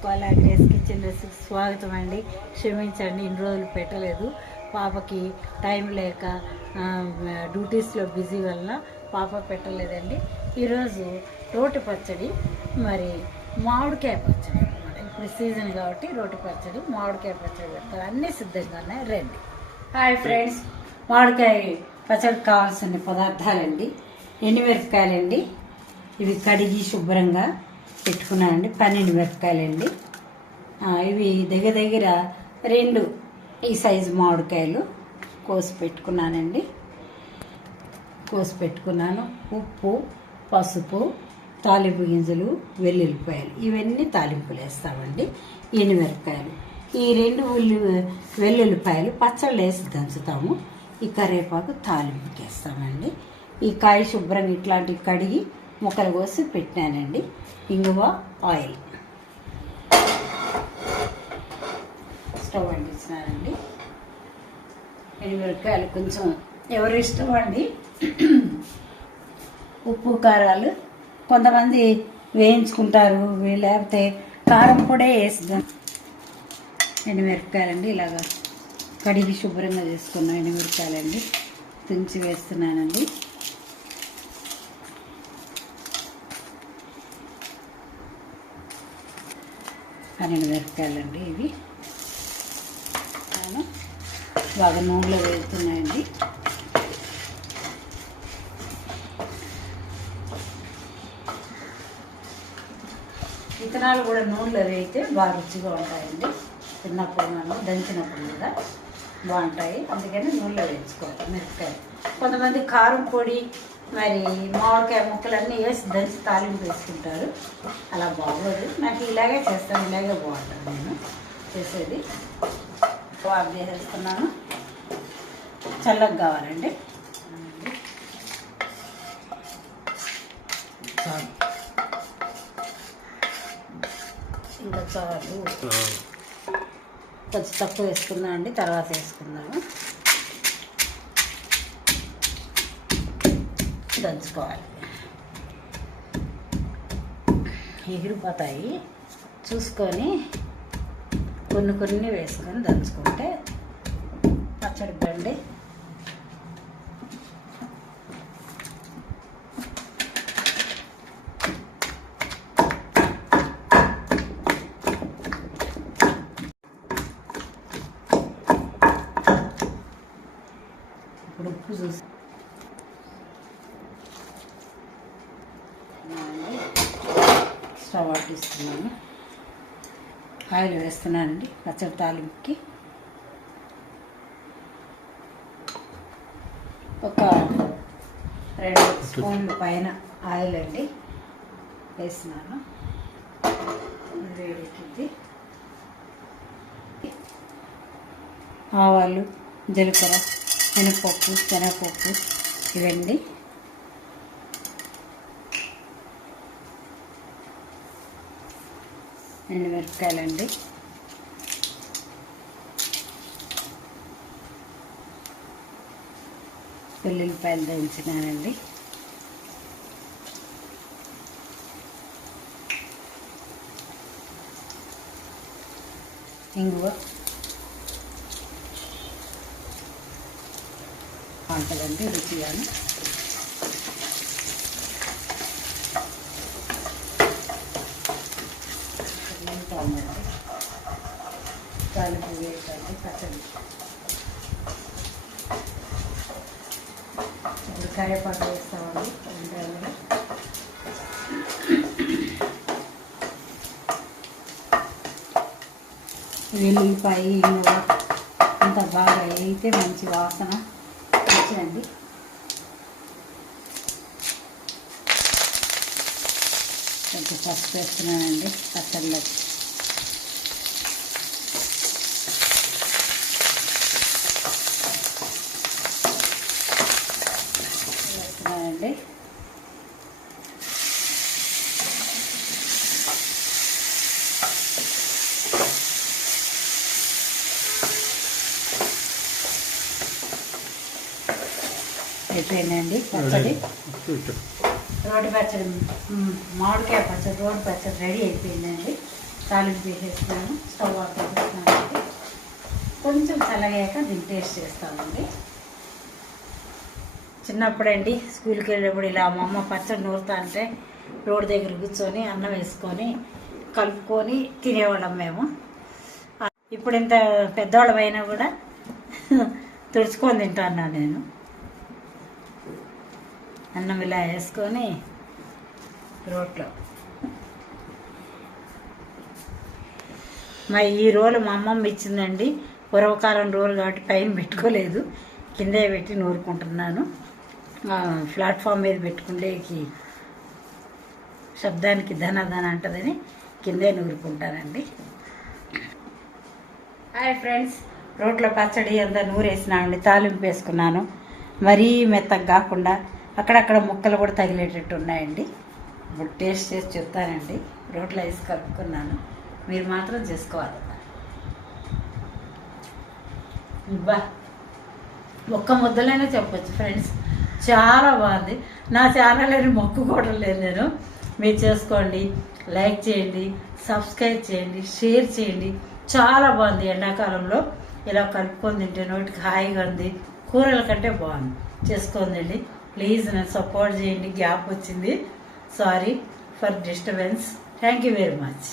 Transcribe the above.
చేసుకోవాలి. అగ్రేస్ kitchen recipe స్వాగతం అండి. క్షమించండి ఇన్ని రోజులు పెట్టలేదు. పాపకి టైం లేక డ్యూటీస్లో బిజీ వలన పాప పెట్టలేదండి. ఈరోజు రోటి పచ్చడి మరి మామిడికాయ పచ్చడి అనమాట ఇప్పుడు సీజన్ కాబట్టి రోటి పచ్చడి మామిడికాయ పచ్చడి పెడతారు. అన్నీ ఉన్నాయి రండి. హాయ్ ఫ్రెండ్స్ మామిడికాయ పచ్చడికి కావాల్సిన పదార్థాలండి. ఎండుమిరపకాయలండి ఇవి కడిగి శుభ్రంగా పెట్టుకున్నానండి. పన్నెండు మిరపకాయలండి. ఇవి దగ్గర దగ్గర రెండు ఈ సైజు మామిడికాయలు కోసి పెట్టుకున్నానండి. కోసి పెట్టుకున్నాను. ఉప్పు పసుపు తాలింపు గింజలు వెల్లుల్లిపాయలు. ఇవన్నీ తాలింపులు వేస్తామండి. ఎనిమిరపకాయలు ఈ రెండు ఉల్లి వెల్లుల్లిపాయలు పచ్చళ్ళు వేసి దంచుతాము. ఈ కరివేపాకు తాలింపుకి వేస్తామండి. ఈ కాయ శుభ్రంగా ఇట్లాంటివి కడిగి ముక్కలు కోసి పెట్టినానండి ఇంగువ ఆయిల్. స్టవ్ అంటించినానండి. ఎనిమిరకాయలు కొంచెం ఎవరి ఇష్టం అండి. ఉప్పు కారాలు. కొంతమంది వేయించుకుంటారు లేకపోతే కారం పొడే వేసిద్దాం. ఎండుమిరపకాయలండి ఇలాగా కడిగి శుభ్రంగా చేసుకున్నాం ఎండుమిరపకాయలండి తుంచి వేస్తున్నానండి. పన్నెండు మిరపకాయలండి ఇవి. బాగా నూనెలో వేస్తున్నాయండి విత్తనాలు కూడా నూనెలో వేయితే బాగా రుచిగా ఉంటాయండి. తిన్నప్పుడు మనం దంచినప్పుడు కూడా బాగుంటాయి. అందుకని నూనెలో వేయించుకోవాలి మిరపకాయలు. కొంతమంది కారం పొడి మరి మామిడికాయ ముక్కలన్నీ వేసి దంచి తాలింపు వేసుకుంటారు. అలా బాగోదు. నాకు ఇలాగే చేస్తాను ఇలాగే బాగుంటుంది నేను చేసేది. ఆఫ్ చేసేస్తున్నాను చల్లగా కావాలండి. ఇంకా చాలు. కొంచెం తక్కువ వేసుకుందాం అండి తర్వాత వేసుకుందాము. దంచుకోవాలి ఎగిరిపోతాయి. చూసుకొని కొన్ని కొన్ని వేసుకొని దంచుకుంటే పచ్చడి బండి ఇప్పుడు ఉప్పు చూసి స్టవ్ ఆటిస్తున్నాను ఆయిల్ వేస్తున్నానండి పచ్చడి తాలింపుకి. ఒక రెండు స్పూన్ల పైన ఆయిల్ అండి వేసినాను వేడెక్కింది. ఆవాలు జీలకర్ర మినపప్పు శనగపప్పు ఇవండి. ఎండుమిరపకాయలండి. వెల్లుల్లిపాయలు దంచినానండి. ఇంగువ. బాగుంటుందండి రుచిగాను. బాగుందండి తాలింపు వేసండి పచ్చడి. ఇప్పుడు కరివేపాకు వేస్తామండి రెండు వెల్లుల్లిపాయ ఇంగువ అంత బాగా అయితే మంచి వాసన వచ్చిందండి కొంచెం పసుపు వేస్తున్నానండి పచ్చడిలో వేస్తున్నానండి అయిపోయిందండి పచ్చడి. రోడ్డు పచ్చడి మామిడికాయ పచ్చడి రోడ్డు పచ్చడి రెడీ అయిపోయిందండి. తాలింపు వేసేస్తున్నాను స్టవ్ ఆఫ్ చేసేస్తున్నాను కొంచెం చల్లగాక దీన్ని టేస్ట్ చేస్తామండి. చిన్నప్పుడండి స్కూల్కి వెళ్ళేప్పుడు ఇలా మా అమ్మ పచ్చడి నూరుతా అంటే రోడ్డు దగ్గర కూర్చొని అన్నం వేసుకొని కలుపుకొని తినేవాళ్ళం మేము. ఇప్పుడు ఇంత పెద్దవాళ్ళమైనా కూడా తుడుచుకొని తింటాను నేను. అన్నం ఇలా వేసుకొని రోట్లో. మా ఈ రోలు మా అమ్మమ్మ ఇచ్చిందండి. పూర్వకాలం రోలు కాబట్టి పైన పెట్టుకోలేదు. కిందే పెట్టి నూరుకుంటున్నాను. ప్లాట్ఫామ్ మీద పెట్టుకుండేకి శబ్దానికి ధన ధన అంటదని కిందే నూరుకుంటానండి. Hi friends. రోట్లో పచ్చడి అంతా నూరేసినామండి. తాలింపు వేసుకున్నాను. మరీ మెత్తగా కాకుండా అక్కడక్కడ ముక్కలు కూడా తగిలేటట్టు ఉన్నాయండి. ఇప్పుడు టేస్ట్ చేసి చెప్తానండి. రోట్లో వేసి కలుపుకున్నాను. మీరు మాత్రం చేసుకోవాలి. బా ఒక్క ముద్దలైనా చెప్పొచ్చు ఫ్రెండ్స్. చాలా బాగుంది. నా ఛానల్ని మొక్కుకోవడం లేదు నేను. మీరు చేసుకోండి. లైక్ చేయండి. సబ్స్క్రైబ్ చేయండి. షేర్ చేయండి. చాలా బాగుంది ఎండాకాలంలో. ఇలా కలుపుకొని తింటే నోటికి హాయిగా ఉంది. కూరల కంటే బాగుంది. చేసుకోండి. ప్లీజ్ నన్ను సపోర్ట్ చేయండి గ్యాప్ వచ్చింది. Sorry for disturbance thank you very much